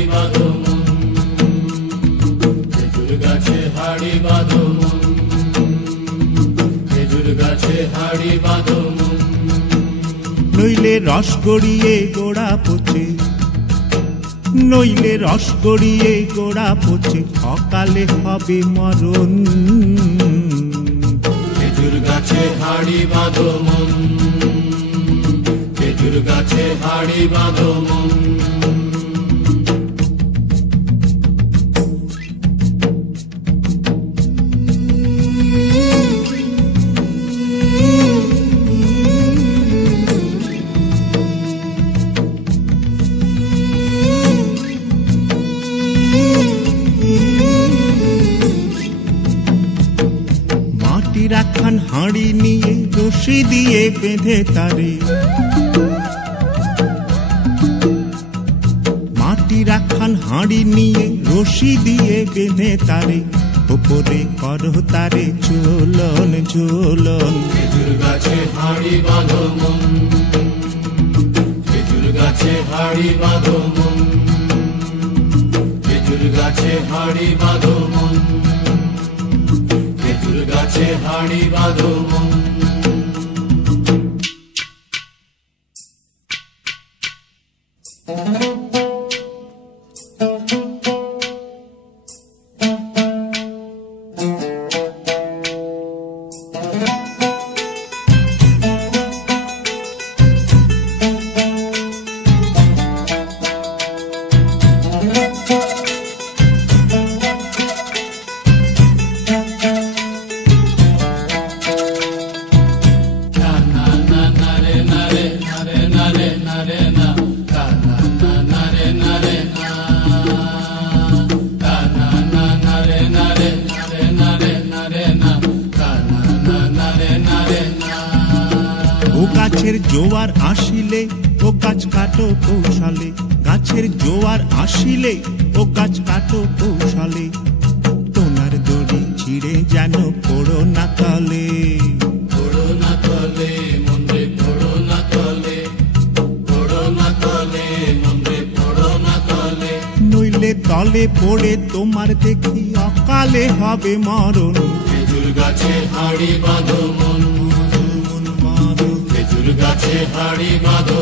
হাড়ি বাঁধো মন, খেজুর গাছে হাড়ি বাঁধো মন, খেজুর গাছে হাড়ি বাঁধো মন। নইলে রস গড়িয়ে গোড়া পচে, নইলে রস গড়িয়ে গোড়া পচে, অকালে হবে মরণ। খেজুর গাছে হাড়ি বাঁধো মন, খেজুর গাছে হাড়ি বাঁধো মন। মাটির একখান হাঁড়ি নিয়ে রশি দিয়ে বেঁধে তারে, মাটির একখান হাঁড়ি নিয়ে রশি দিয়ে বেঁধে তারে, ওপরে করো তারে ঝোলন ঝোলন। খেজুর গাছে হাড়ি বাঁধো মন, খেজুর গাছে হাড়ি বাঁধো মন, খেজুর গাছে হাড়ি বাঁধো মন, খেজুর গাছে হাড়ি বাঁধো মন। ও গাছের জোয়ার আসিলে ও গাছ কাটো কৌশলে, গাছের জোয়ার আসিলে ও গাছ কাটো কৌশলে, তোমার দড়ি ছিঁড়ে যেন পড়ো না তলে। পড়ো না তলে মন্দিরে, পড়ো না তলে, পড়ো না তলে মন্দিরে, পড়ো না তলে। নইলে তলে পড়ে তোমার দেখি অকালে হবে মরণ। খেজুর গাছে হাড়ি বাঁধো মন, খেজুর গাছে হাড়ি বাঁধো